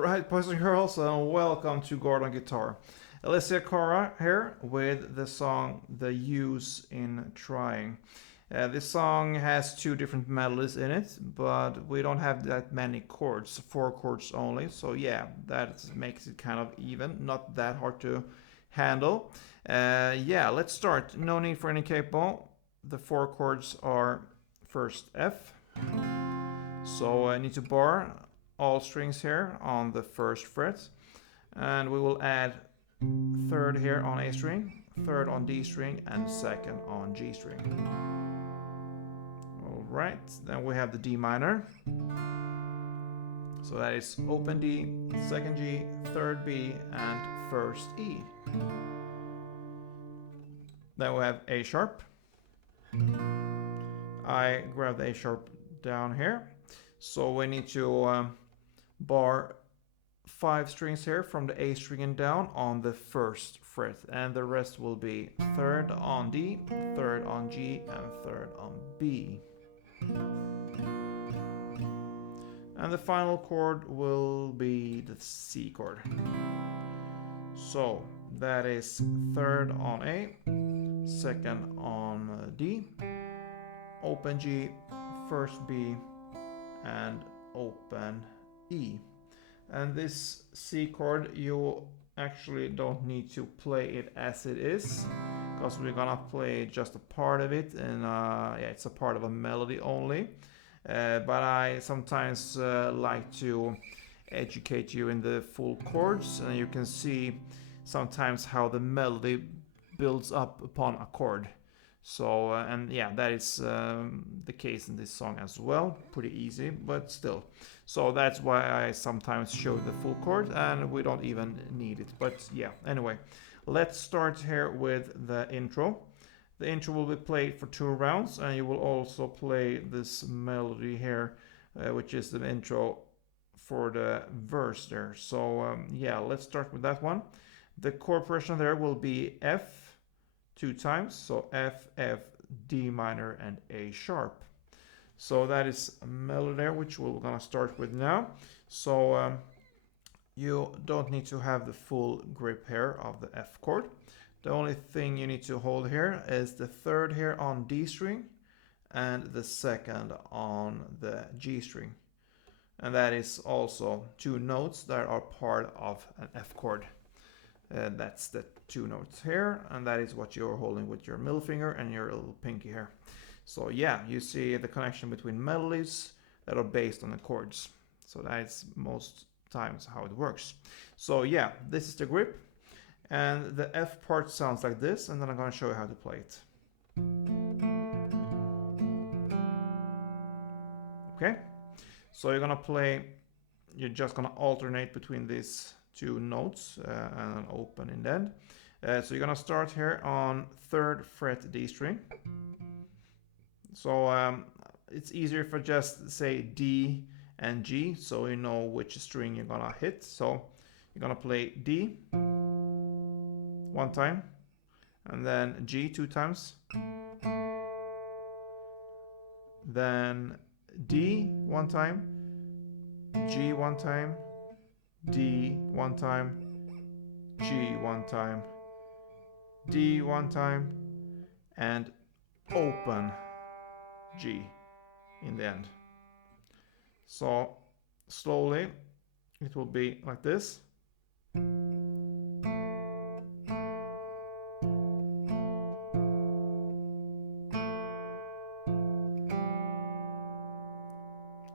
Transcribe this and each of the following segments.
Alright, boys and girls, and welcome to Chord on Guitar. ALESSIA CARA here with the song The Use in Trying. This song has two different melodies in it, but we don't have that many chords, 4 chords only. So yeah, that makes it kind of even, not that hard to handle. Yeah, let's start. No need for any capo. The 4 chords are first F. So I need to bar all strings here on the first fret, and we will add third here on A string, third on D string, and second on G string. All right, then we have the D minor. So that is open D, second G, third B, and first E. Then we have A sharp. I grab the A sharp down here. So we need to bar 5 strings here from the A string and down on the first fret, and the rest will be third on D, third on G, and third on B. And the final chord will be the C chord. So that is third on A, second on D, open G, first B, and open E. And this C chord, you actually don't need to play it as it is, because we're gonna play just a part of it, and yeah, it's a part of a melody only. But I sometimes like to educate you in the full chords, and you can see sometimes how the melody builds up upon a chord. So and yeah, that is the case in this song as well. Pretty easy, but still. So that's why I sometimes show the full chord, and we don't even need it. But yeah, anyway, let's start here with the intro. The intro will be played for 2 rounds, and you will also play this melody here, which is the intro for the verse there. So yeah, let's start with that one. The chord progression there will be F 2 times, so F, F, D minor, and A sharp. So that is a melody there, which we're gonna start with now. So you don't need to have the full grip here of the F chord. The only thing you need to hold here is the third here on D string and the second on the G string. And that is also 2 notes that are part of an F chord. That's the 2 notes here, and that is what you're holding with your middle finger and your little pinky here. So yeah, you see the connection between melodies that are based on the chords. So that is most times how it works. So yeah, this is the grip, and the F part sounds like this, and then I'm going to show you how to play it. Okay, so you're just going to alternate between these 2 notes and an open in the end. So you're gonna start here on 3rd fret D string. So it's easier if I just say D and G, so you know which string you're gonna hit. So you're gonna play D 1 time, and then G 2 times, then D 1 time, G 1 time, D 1 time, G 1 time, D 1 time, and open G in the end. So slowly it will be like this.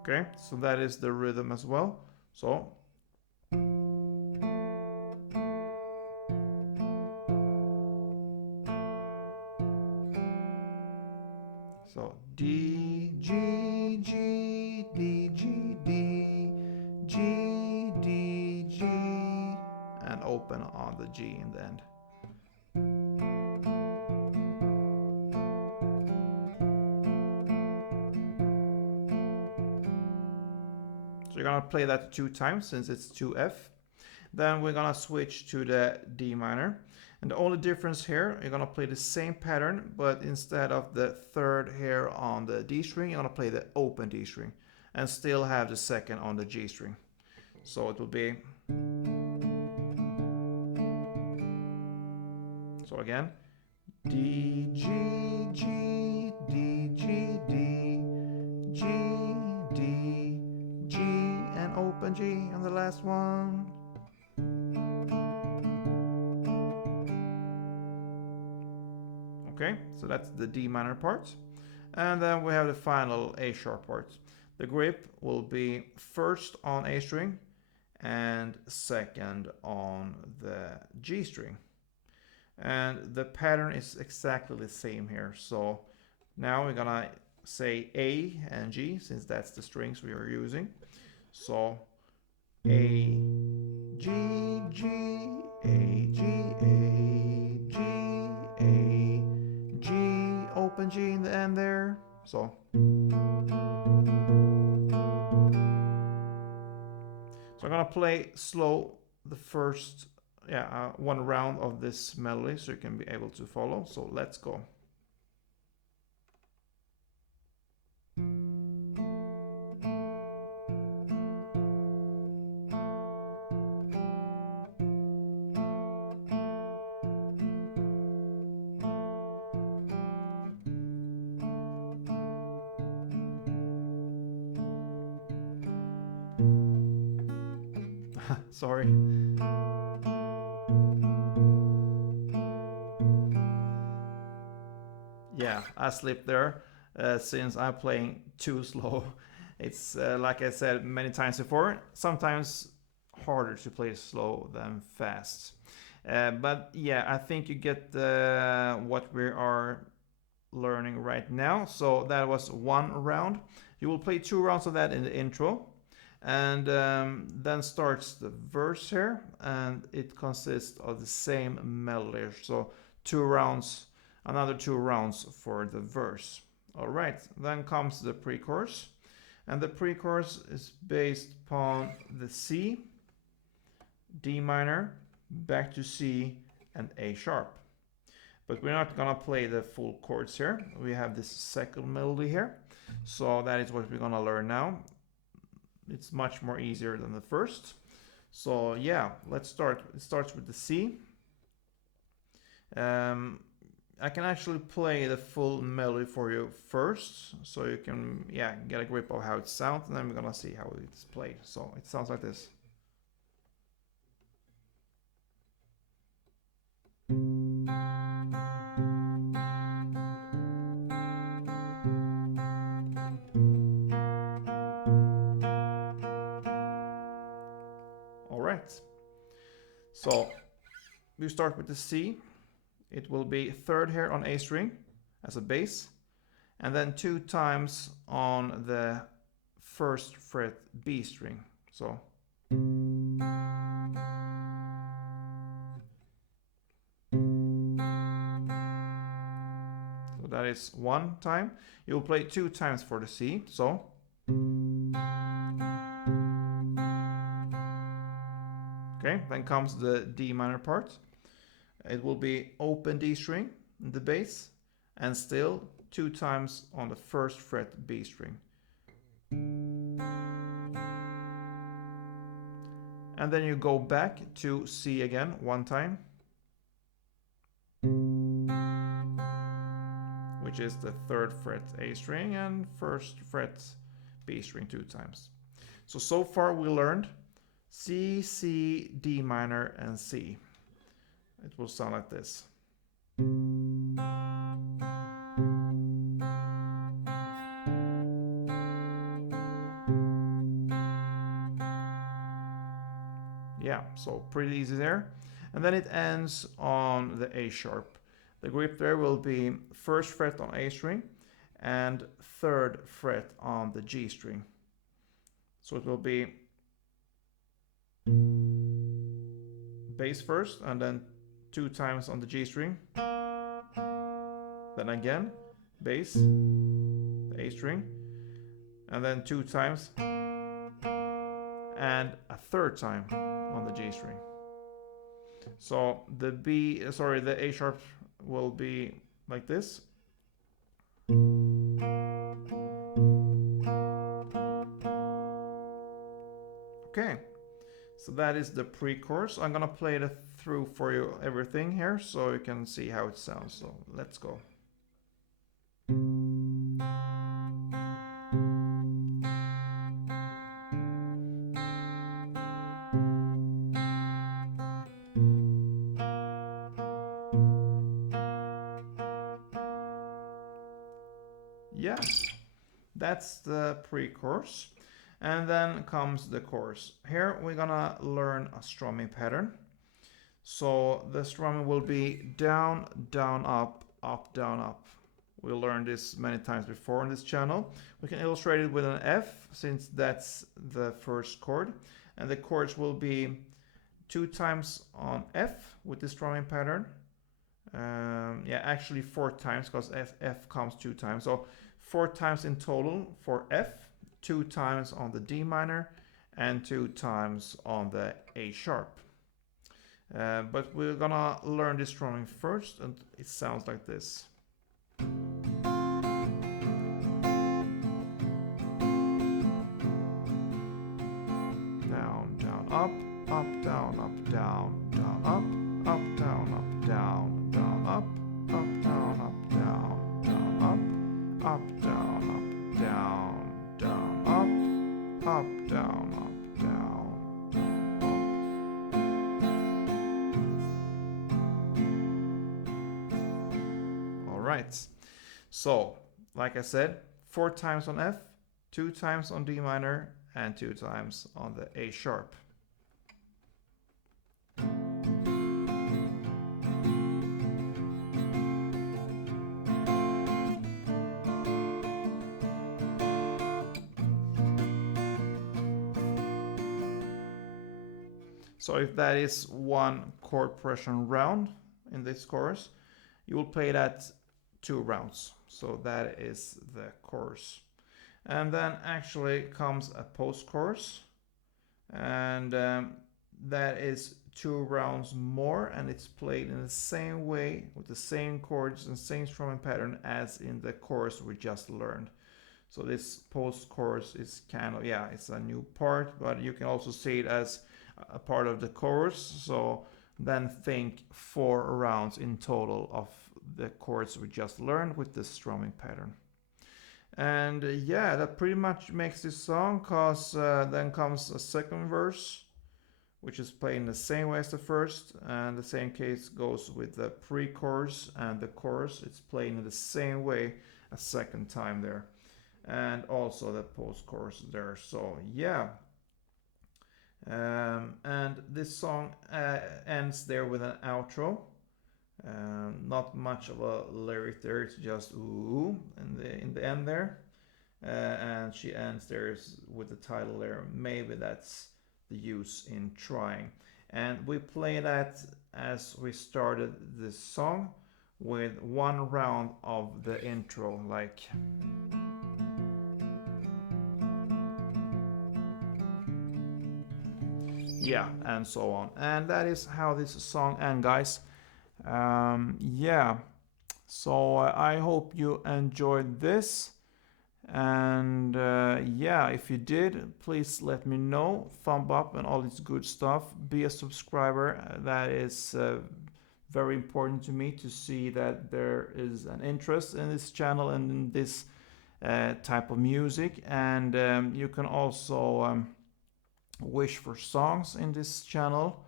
Okay, so that is the rhythm as well. So D, G, G, D, G, D, G, D, G, and open on the G in the end. So you're gonna play that 2 times since it's 2F. Then we're gonna switch to the D minor. And the only difference here, you're gonna play the same pattern, but instead of the 3rd here on the D string, you're gonna play the open D string and still have the 2nd on the G string. So it will be, so again, D, G, G, D, G, D, G, D, G, and open G on the last one. Okay, so that's the D minor part. And then we have the final A sharp part. The grip will be first on A string and second on the G string. And the pattern is exactly the same here. So now we're gonna say A and G, since that's the strings we are using. So A, G, G, A, G, A, G, A, G, open G in the end there. So I'm gonna play slow the first one round of this melody so you can be able to follow. So let's go. Sorry. Yeah, I slipped there since I'm playing too slow. It's like I said many times before, sometimes harder to play slow than fast. But yeah, I think you get what we are learning right now. So that was one round. You will play 2 rounds of that in the intro. And then starts the verse here, and it consists of the same melody. So 2 rounds, another 2 rounds for the verse. All right, then comes the pre-chorus, and the pre-chorus is based upon the C, D minor, back to C, and A sharp. But we're not gonna play the full chords here. We have this second melody here, so that is what we're gonna learn now. It's much more easier than the first. So yeah, let's start. It starts with the C. I can actually play the full melody for you first, so you can get a grip of how it sounds, and then we're gonna see how it's played. So it sounds like this. All right. So we start with the C. It will be third here on A string as a bass, and then 2 times on the first fret B string. So that is 1 time. You will play 2 times for the C. So okay, then comes the D minor part. It will be open D string in the bass, and still 2 times on the first fret B string. And then you go back to C again 1 time, which is the 3rd fret A string, and 1st fret B string 2 times. So far we learned C, C, D minor, and C. It will sound like this. Yeah, so pretty easy there. And then it ends on the A sharp. The grip there will be 1st fret on A string and 3rd fret on the G string. So it will be bass first, and then 2 times on the G string. Then again, bass, the A string, and then 2 times, and a 3rd time on the G string. So the A sharp will be like this. Okay, So that is the pre-chorus. I'm gonna play it through for you everything here so you can see how it sounds. So let's go. Yeah, that's the pre-chorus. And then comes the chorus. Here we're gonna learn a strumming pattern. So the strumming will be down, down, up, up, down, up. We learned this many times before on this channel. We can illustrate it with an F since that's the first chord. And the chords will be 2 times on F with the strumming pattern. Yeah, actually 4 times because F comes 2 times. So 4 times in total for F, 2 times on the D minor, and 2 times on the A sharp. But we're gonna learn this strumming first, and it sounds like this. Down, down, up, down, down, down, up, down, down, down, up, down, down, down, up, down, down, down, up, down, down. All right. So, like I said, 4 times on F, 2 times on D minor, and 2 times on the A sharp. So if that is 1 chord progression round in this chorus, you will play that 2 rounds. So that is the chorus. And then actually comes a post-chorus, and that is 2 rounds more, and it's played in the same way with the same chords and same strumming pattern as in the chorus we just learned. So this post-chorus is kind of, yeah, it's a new part, but you can also see it as a part of the chorus. So then think 4 rounds in total of the chords we just learned with the strumming pattern. And yeah, that pretty much makes this song, cause then comes a second verse, which is played in the same way as the first, and the same case goes with the pre-chorus and the chorus. It's played in the same way a second time there, and also the post-chorus there. So yeah, and this song ends there with an outro. Not much of a lyric there, it's just ooh in the end there, and she ends there with the title there. Maybe that's the use in trying. And we play that as we started this song with 1 round of the intro, like yeah, and so on. And that is how this song ends, guys. Yeah, so I hope you enjoyed this, and yeah, if you did, please let me know. Thumb up and all this good stuff. Be a subscriber. That is very important to me, to see that there is an interest in this channel and in this type of music. And you can also wish for songs in this channel.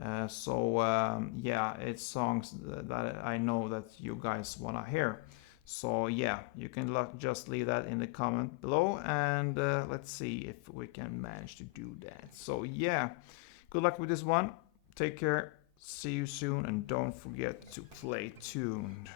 Yeah, it's songs that I know that you guys want to hear. So yeah, you can just leave that in the comment below, and let's see if we can manage to do that. So yeah, good luck with this one. Take care, see you soon, and don't forget to play tuned.